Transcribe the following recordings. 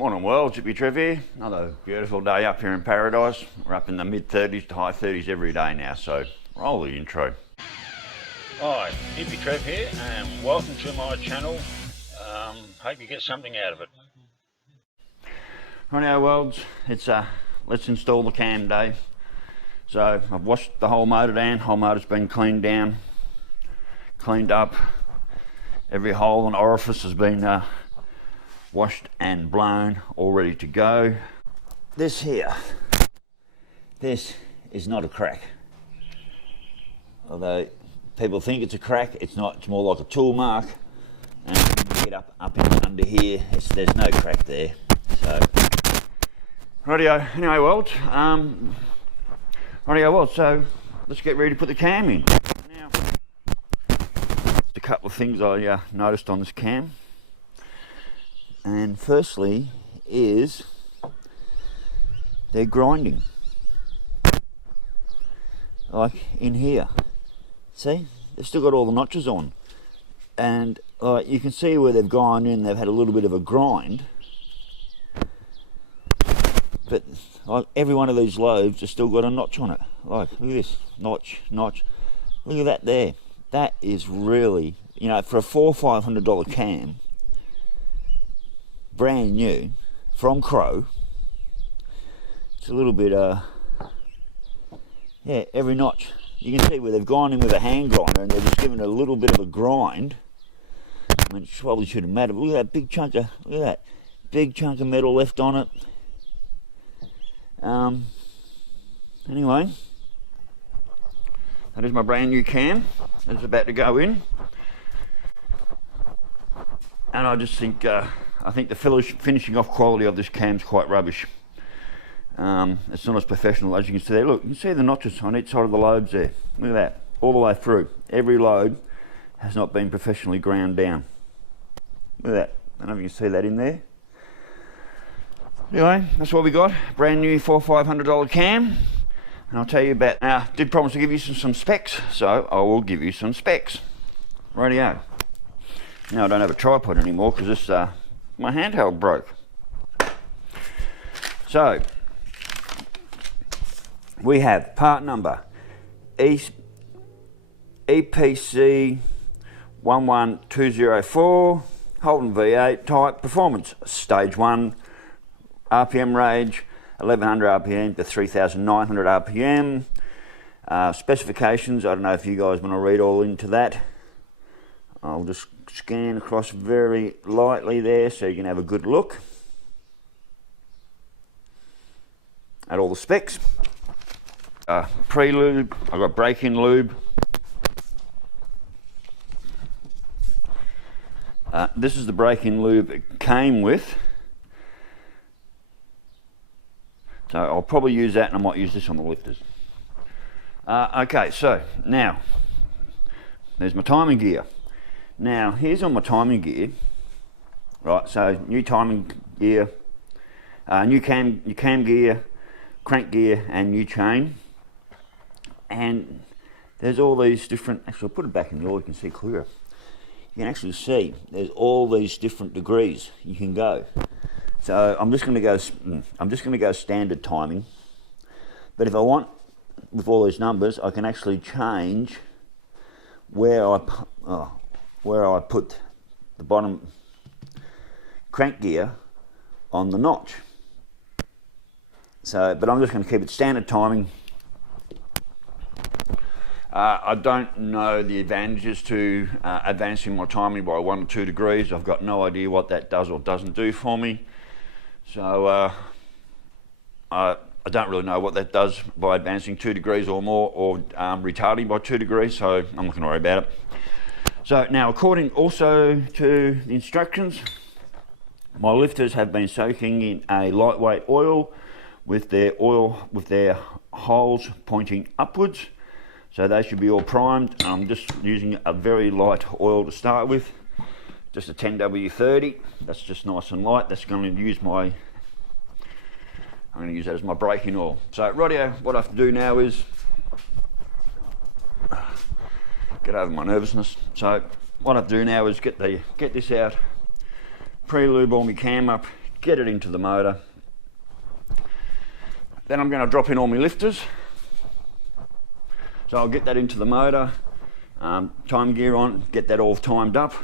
Morning world, Hippy Trev here. Another beautiful day up here in paradise. We're up in the mid 30s to high 30s every day now, so roll the intro. Hi, Hippy Trev here and welcome to my channel. Hope you get something out of it. Rightio worlds, it's let's install the cam day. So I've washed the whole motor down, whole motor's been cleaned down, cleaned up. Every hole and orifice has been washed and blown, all ready to go. This here, this is not a crack. Although people think it's a crack, it's not, it's more like a tool mark. And when you get up in under here, there's no crack there. So, rightio, anyway world, so let's get ready to put the cam in. Now, just a couple of things I noticed on this cam. And firstly is they're grinding, like in here. See, they've still got all the notches on, and you can see where they've gone in, they've had a little bit of a grind, but like every one of these lobes has still got a notch on it. Like, look at this, notch, look at that there. That is really, you know, for a $400 or $500 cam, brand new from Crow, it's a little bit yeah, every notch you can see where they've gone in with a hand grinder and they're just giving it a little bit of a grind. I mean, it probably shouldn't matter, but look at that big chunk of metal left on it. Anyway, that is my brand new cam that's about to go in, and I just think I think the finishing off quality of this cam's quite rubbish. It's not as professional as you can see there. Look, you can see the notches on each side of the lobes there. Look at that, all the way through. Every lobe has not been professionally ground down. Look at that, I don't know if you can see that in there. Anyway, that's what we got. Brand new $400 or $500 cam. And I'll tell you about, now, I did promise to give you some specs, so I will give you some specs. Rightio. Now I don't have a tripod anymore because this my handheld broke. So we have part number EPC 11204 Holden V8 type performance, stage 1, RPM range 1100 RPM to 3900 RPM. Specifications, I don't know if you guys want to read all into that. I'll just scan across very lightly there so you can have a good look at all the specs. Pre-lube, I've got break-in lube. This is the break-in lube it came with. So I'll probably use that, and I might use this on the lifters. Okay, so now there's my timing gear. Now here's on my timing gear, right? So new timing gear, new cam gear, crank gear, and new chain. And there's all these different. Actually, I'll put it back in the oil. You can see clearer. You can actually see there's all these different degrees you can go. So I'm just going to go standard timing. But if I want, with all these numbers, I can actually change where I put the bottom crank gear on the notch. So, but I'm just going to keep it standard timing. I don't know the advantages to advancing my timing by 1 or 2 degrees. I've got no idea what that does or doesn't do for me. So I don't really know what that does by advancing 2 degrees or more, or retarding by 2 degrees, so I'm not going to worry about it. So now, according also to the instructions, my lifters have been soaking in a lightweight oil with their holes pointing upwards. So they should be all primed. I'm just using a very light oil to start with, just a 10W30. That's just nice and light. That's going to use I'm going to use that as my braking oil. So rightio, what I have to do now is get over my nervousness. So what I have to do now is get this out, pre-lube all my cam up, get it into the motor. Then I'm going to drop in all my lifters. So I'll get that into the motor, time gear on, get that all timed up.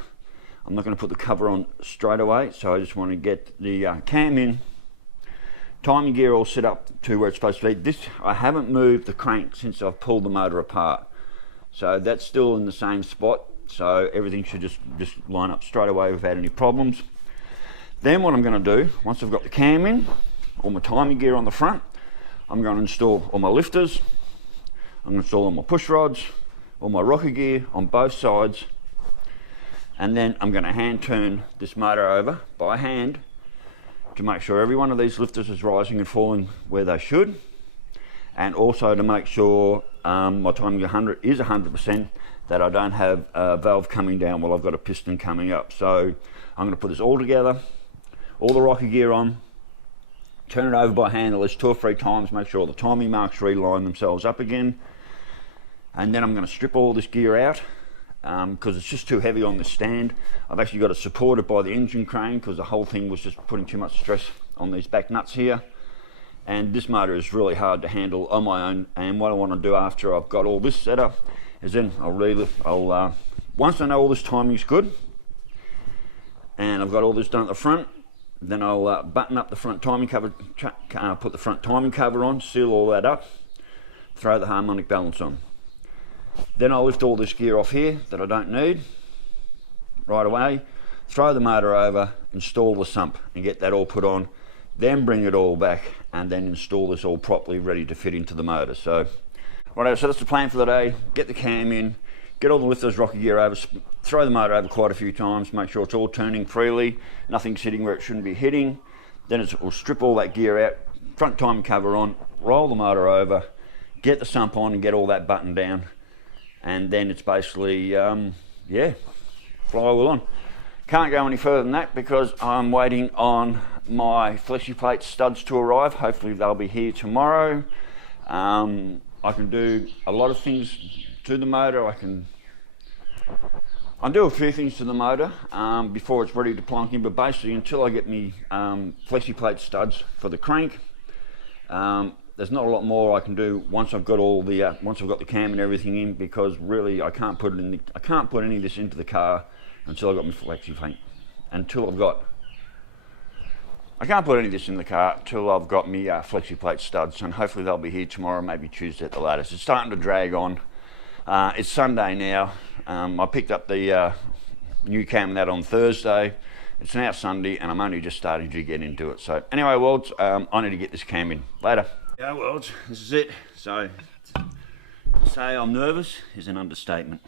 I'm not going to put the cover on straight away, so I just want to get the cam in, timing gear all set up to where it's supposed to be. This, I haven't moved the crank since I've pulled the motor apart. So that's still in the same spot, so everything should just line up straight away without any problems. Then what I'm going to do, once I've got the cam in, all my timing gear on the front, I'm going to install all my lifters, I'm going to install all my push rods, all my rocker gear on both sides, and then I'm going to hand turn this motor over by hand to make sure every one of these lifters is rising and falling where they should, and also to make sure my timing 100 is 100%, that I don't have a valve coming down while I've got a piston coming up. So I'm going to put this all together, all the rocker gear on, turn it over by hand at least 2 or 3 times, make sure the timing marks realign themselves up again, and then I'm going to strip all this gear out because it's just too heavy on the stand. I've actually got it supported by the engine crane because the whole thing was just putting too much stress on these back nuts here, and this motor is really hard to handle on my own. And what I want to do after I've got all this set up is then once I know all this timing's good and I've got all this done at the front, then I'll button up the front timing cover, put the front timing cover on, seal all that up, throw the harmonic balance on. Then I'll lift all this gear off here that I don't need right away, throw the motor over, install the sump and get that all put on, then bring it all back and then install this all properly ready to fit into the motor. So right, so that's the plan for the day. Get the cam in, get all the lifters, rocker gear over, throw the motor over quite a few times, make sure it's all turning freely, nothing's hitting where it shouldn't be hitting. Then we'll strip all that gear out, front timing cover on, roll the motor over, get the sump on and get all that buttoned down. And then it's basically, yeah, flywheel on. Can't go any further than that because I'm waiting on my flexi plate studs to arrive. Hopefully they'll be here tomorrow. I can do a lot of things to the motor. I'll do a few things to the motor before it's ready to plonk in, but basically until I get me flexi plate studs for the crank, there's not a lot more I can do once I've got all the once I've got the cam and everything in, because really I can't put any of this into the car until I've got my flexi plate. I can't put any of this in the car till I've got me flexi plate studs, and hopefully they'll be here tomorrow, maybe Tuesday at the latest. It's starting to drag on. It's Sunday now. I picked up the new cam and that on Thursday. It's now Sunday and I'm only just starting to get into it. So anyway, worlds, I need to get this cam in. Later. Yeah, worlds, this is it. So to say I'm nervous is an understatement.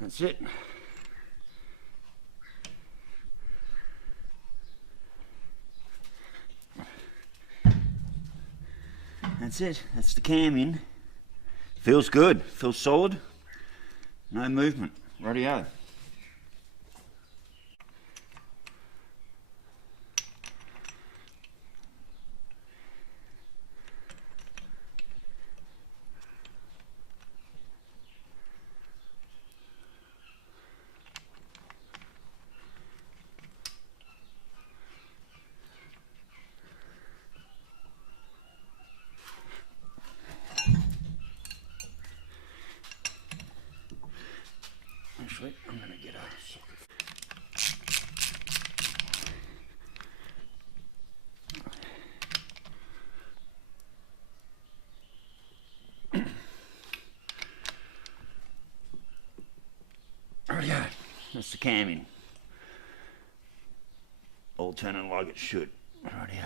That's it. That's it. That's the cam in. Feels good. Feels solid. No movement. Rightio. Actually, I'm going to get a socket. Rightio, that's the cam in. All turning like it should. Rightio.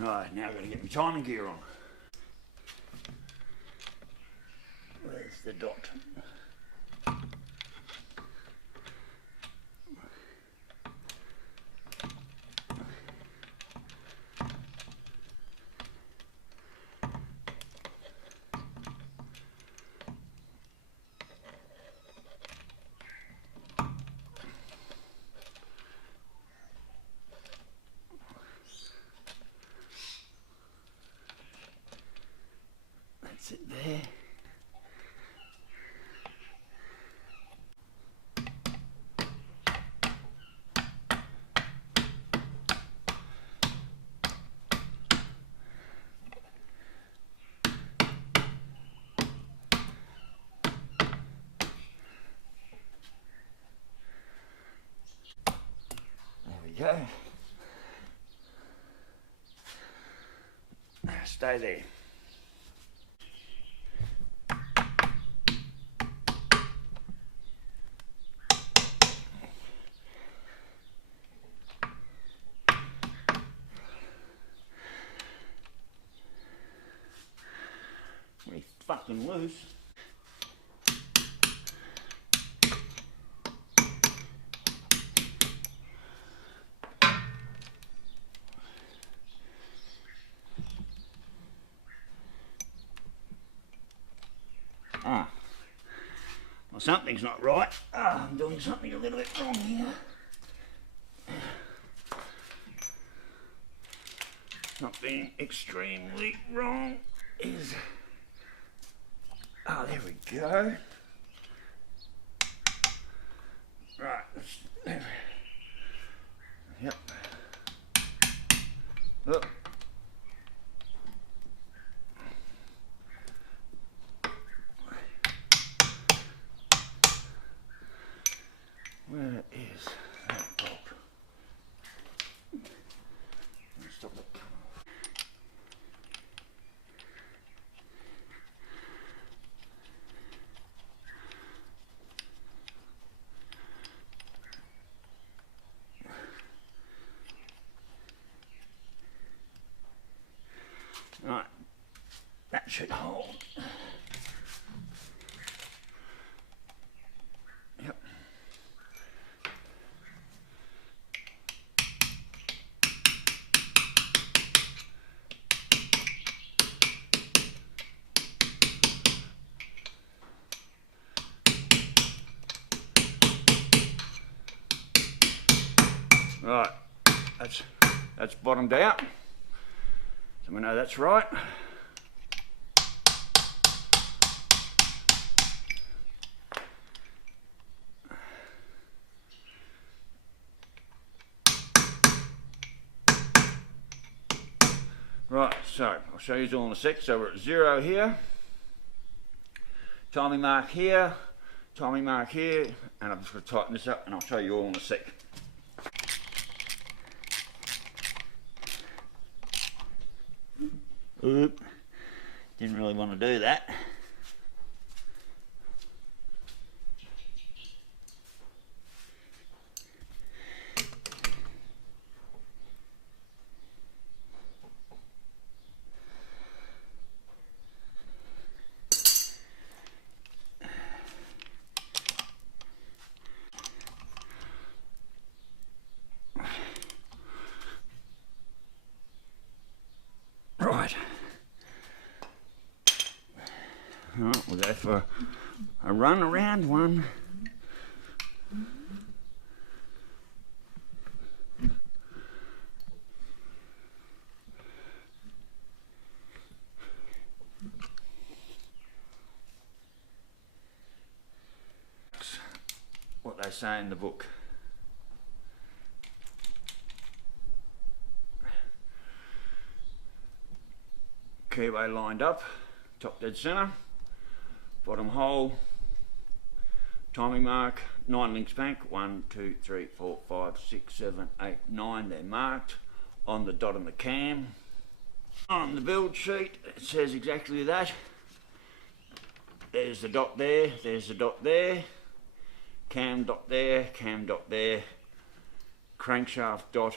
Right, now I've got to get my timing gear on. Where's the dot? sit there. There we go. Stay there. Pretty fucking loose. Well, something's not right. I'm doing something a little bit wrong here. Something extremely wrong is... Oh, there we go. Right. Yep. Look. Where is that bolt? Stop it. Right, that should hold. Yep. Right, that's bottomed out. So we know that's right. Right, so I'll show you all in a sec. So we're at 0 here, timing mark here, timing mark here, and I'm just going to tighten this up and I'll show you all in a sec. Oop, didn't really want to do that. Right. Alright, we'll go for a run around one. That's what they say in the book. Keyway lined up, top dead center, bottom hole, timing mark, 9 links bank, 1, 2, 3, 4, 5, 6, 7, 8, 9, they're marked on the dot on the cam. On the build sheet it says exactly that. There's the dot there, there's the dot there, cam dot there, crankshaft dot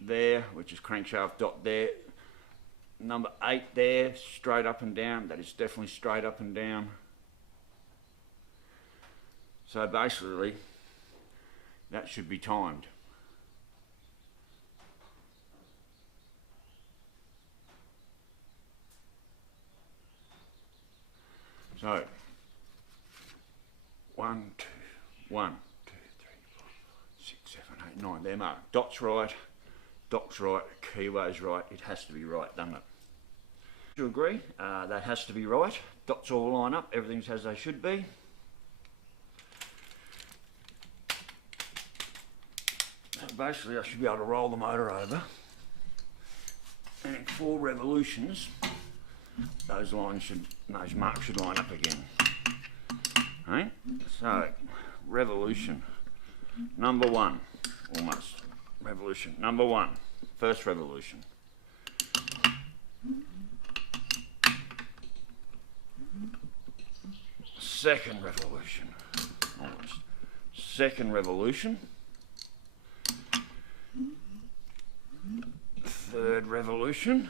there, which is crankshaft dot there. Number 8 there, straight up and down. That is definitely straight up and down. So basically, that should be timed. So, 1, 2, 1, 2, 3, 4, 6, 7, 8, 9. They're marked. Dot's right, keyway's right. It has to be right, doesn't it? To agree, that has to be right. Dots all line up, everything's as they should be. So basically I should be able to roll the motor over, and in 4 revolutions those marks should line up again. Right? So revolution number 1, almost revolution number 1, first revolution. Second revolution, almost. Second revolution. Third revolution.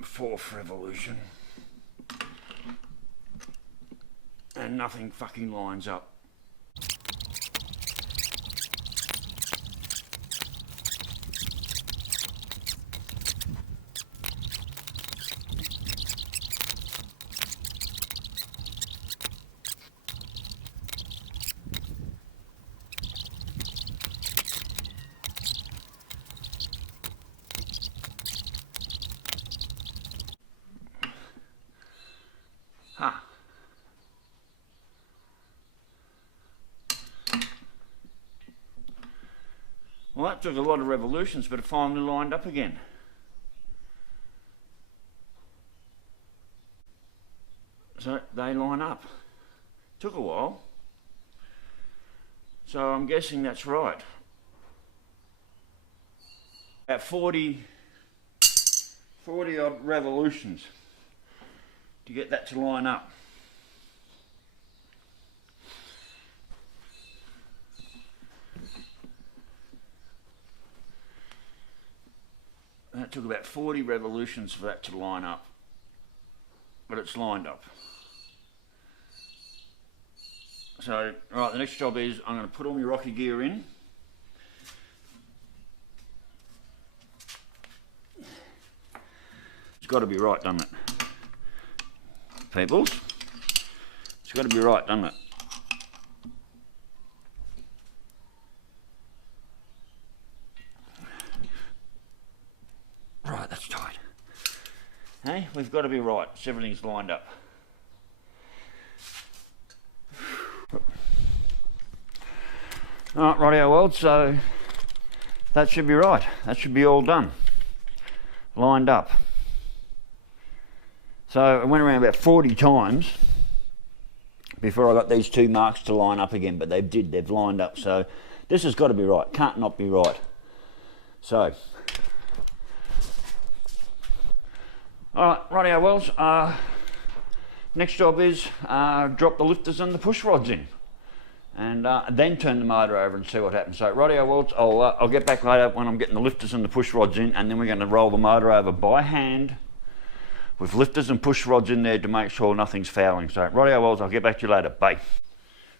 Fourth revolution. And nothing fucking lines up. Well, that took a lot of revolutions, but it finally lined up again. So they line up. Took a while. So I'm guessing that's right. About 40 odd revolutions to get that to line up. That took about 40 revolutions for that to line up, but it's lined up. So, right, the next job is I'm going to put all my rocky gear in. It's got to be right, doesn't it? Peoples? It's got to be right, doesn't it? Right, that's tight. Hey, we've got to be right so everything's lined up. Alright, rightio world, so that should be right. That should be all done. Lined up. So I went around about 40 times before I got these 2 marks to line up again, but they've lined up. So this has got to be right, can't not be right. So, alright, rightio wells, next job is drop the lifters and the push rods in, and then turn the motor over and see what happens. So rightio wells, I'll get back later when I'm getting the lifters and the push rods in, and then we're going to roll the motor over by hand with lifters and push rods in there to make sure nothing's fouling. So rightio wells, I'll get back to you later. Bye.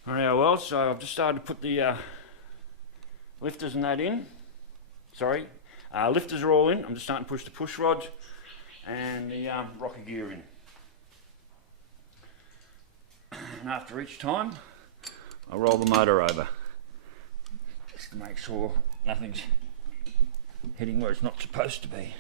Rightio wells, so I've just started to put the lifters and that in. Sorry, lifters are all in. I'm just starting to push the push rods and the rocker gear in. And after each time, I roll the motor over just to make sure nothing's hitting where it's not supposed to be.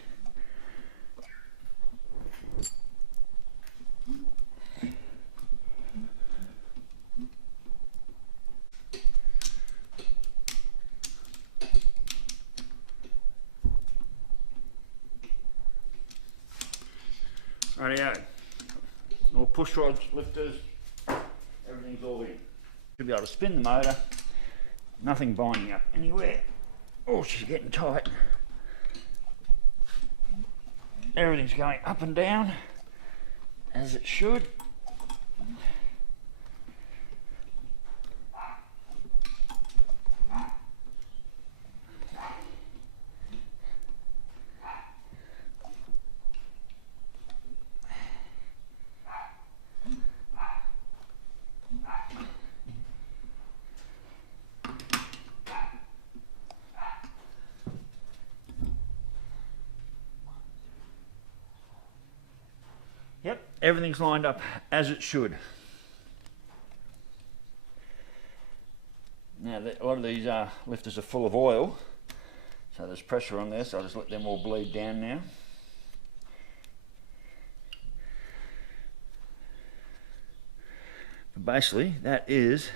Rightio, all push rods, lifters, everything's all in. Should be able to spin the motor, nothing binding up anywhere. Oh, she's getting tight. Everything's going up and down as it should. Yep, everything's lined up as it should. Now a lot of these lifters are full of oil, so there's pressure on there, so I'll just let them all bleed down now. But basically that is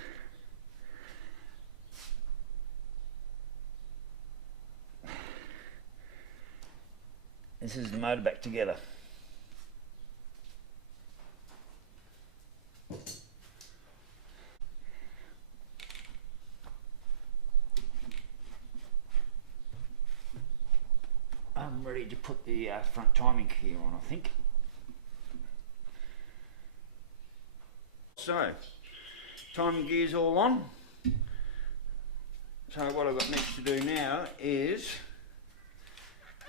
this is the motor back together. I'm ready to put the front timing gear on, I think. So, timing gear's all on. So what I've got next to do now is,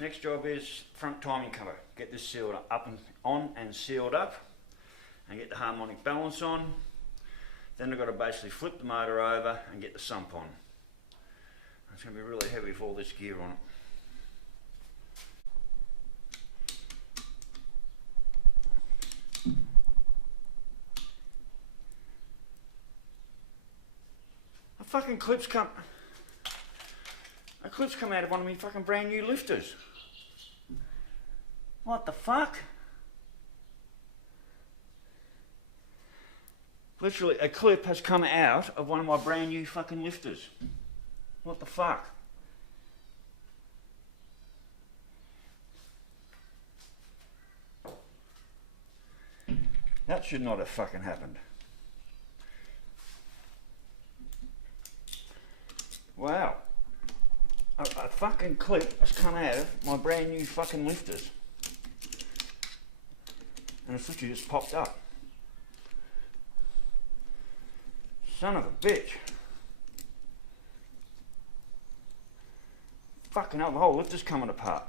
next job is front timing cover. Get this sealed up and on and sealed up, and get the harmonic balance on. Then I've got to basically flip the motor over and get the sump on. It's going to be really heavy with all this gear on it. A fucking clip's come out of one of my fucking brand new lifters. What the fuck? Literally, a clip has come out of one of my brand new fucking lifters. What the fuck? That should not have fucking happened. Wow. A fucking clip has come out of my brand new fucking lifters. And it's literally just popped up. Son of a bitch. Fucking hell, the whole lifter's coming apart.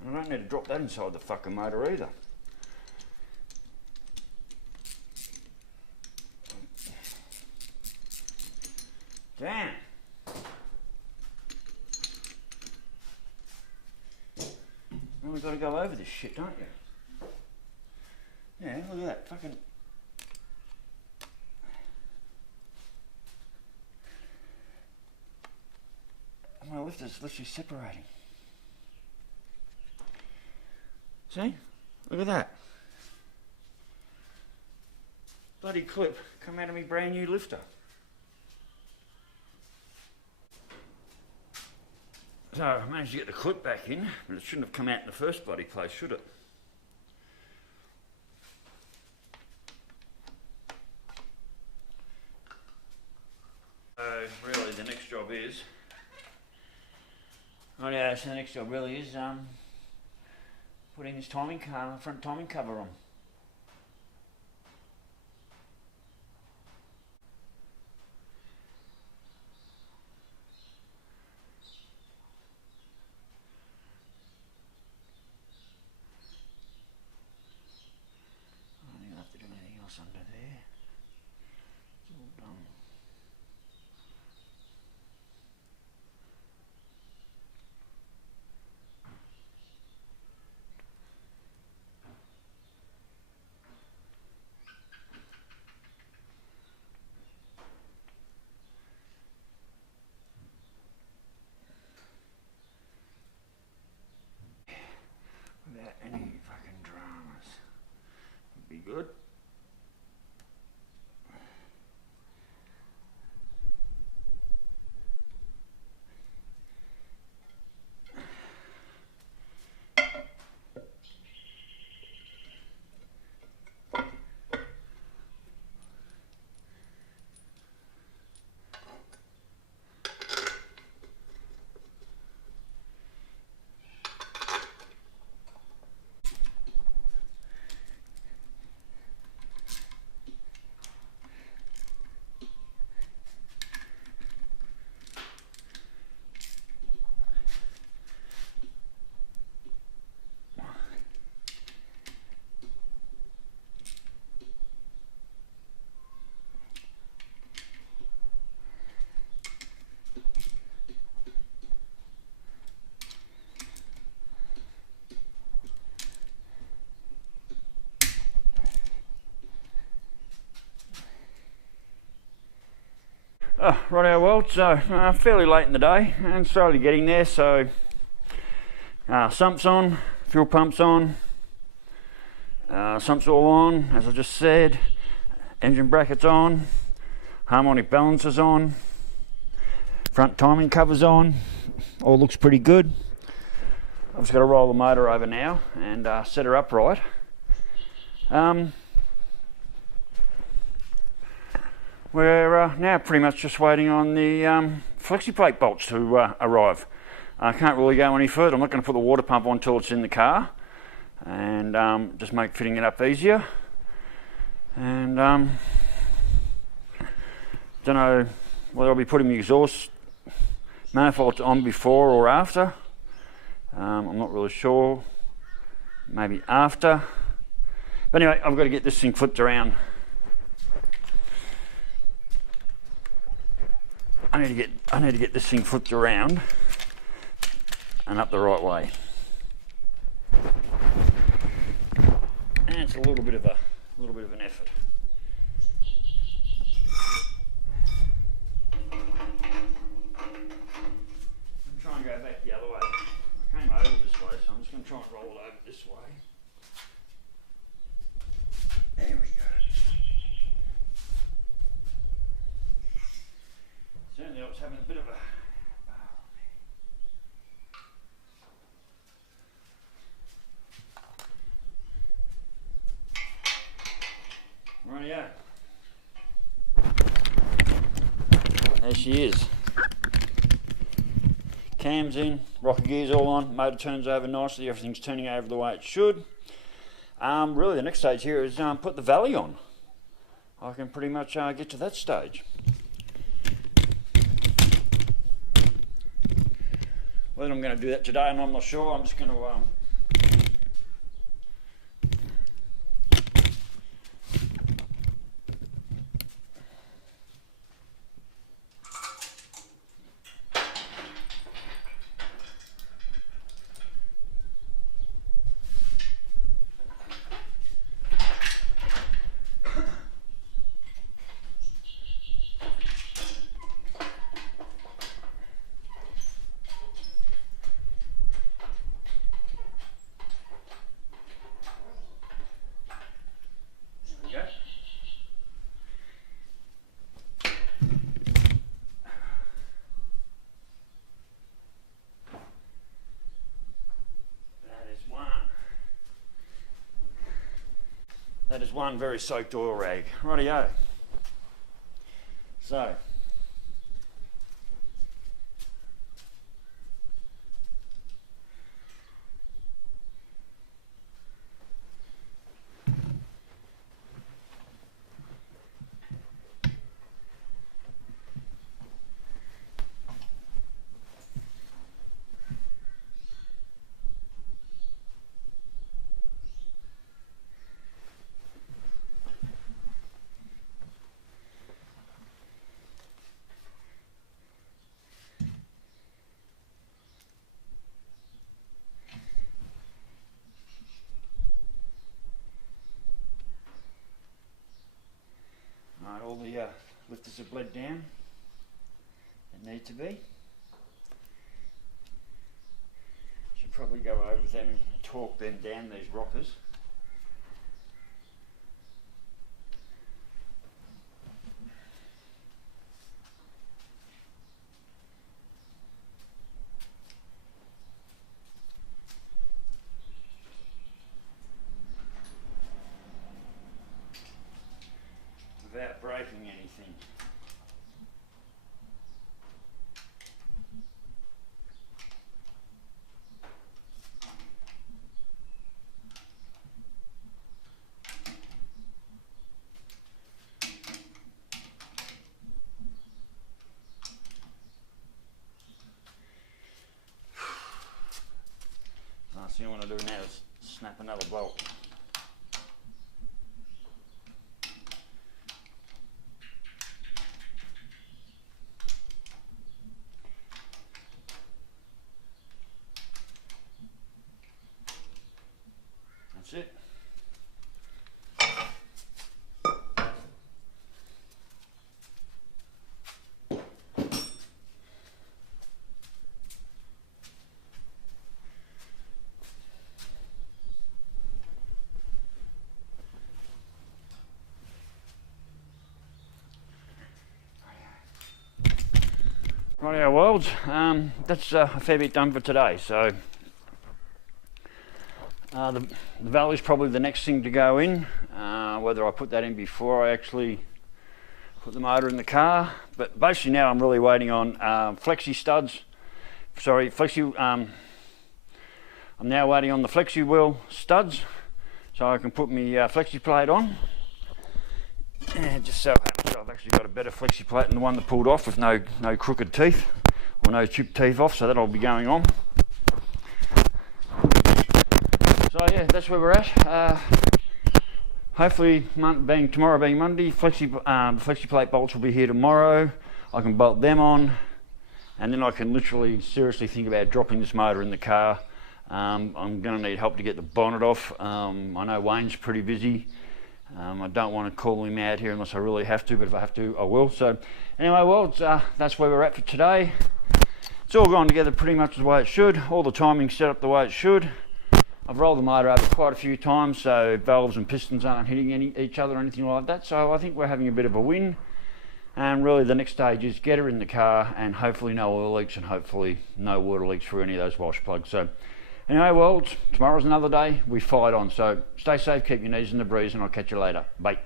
And I don't need to drop that inside the fucking motor either. Damn. Well, we've got to go over this shit, don't you? Yeah, look at that fucking... My lifter's literally separating. See? Look at that. Bloody clip come out of me brand new lifter. So I managed to get the clip back in, but it shouldn't have come out in the first bloody place, should it? So really the next job is... Oh yeah, so the next job really is putting this front timing cover on. Under there. It's all done. Righto, well, so fairly late in the day and slowly getting there. So sump's on, fuel pump's on, sump's all on, as I just said, engine bracket's on, harmonic balancer's on, front timing cover's on, all looks pretty good. I've just got to roll the motor over now and set her up right. We're now pretty much just waiting on the flexi plate bolts to arrive. I can't really go any further. I'm not going to put the water pump on until it's in the car, and just make fitting it up easier. And don't know whether I'll be putting the exhaust manifolds on before or after. I'm not really sure. Maybe after. But anyway, I've got to get this thing flipped around. I need to get this thing flipped around and up the right way. And it's a little bit of an effort. I'm trying to go back the other way. I came over this way, so I'm just going to try and roll it over this way. There we go. Certainly I was having a bit of a rightio. There she is. Cam's in, rocker gear's all on, motor turns over nicely, everything's turning over the way it should. Really the next stage here is put the valley on. I can pretty much get to that stage. Whether I'm going to do that today, and I'm not sure. I'm just going to that is one very soaked oil rag. Rightio. So all the lifters have bled down. They need to be. Should probably go over them, torque them down, these rockers. Without breaking anything. Last thing I want to do now is snap another bolt. That's it. Rightio worlds, that's a fair bit done for today. So the valve is probably the next thing to go in, whether I put that in before I actually put the motor in the car. But basically now I'm really waiting on flexi studs. Sorry, I'm now waiting on the flexi wheel studs so I can put my flexi plate on. And just so happens I've actually got a better flexi plate than the one that pulled off with no crooked teeth or no chipped teeth off, so that'll be going on. So yeah, that's where we're at. Hopefully, tomorrow being Monday, flexi plate bolts will be here tomorrow. I can bolt them on, and then I can literally seriously think about dropping this motor in the car. I'm going to need help to get the bonnet off. I know Wayne's pretty busy. I don't want to call him out here unless I really have to, but if I have to, I will. So anyway, well, that's where we're at for today. It's all gone together pretty much the way it should. All the timing's set up the way it should. I've rolled the motor over quite a few times, so valves and pistons aren't hitting each other or anything like that. So I think we're having a bit of a win. And really the next stage is get her in the car and hopefully no oil leaks and hopefully no water leaks through any of those wash plugs. So anyway, well, tomorrow's another day. We fight on. So stay safe, keep your knees in the breeze, and I'll catch you later. Bye.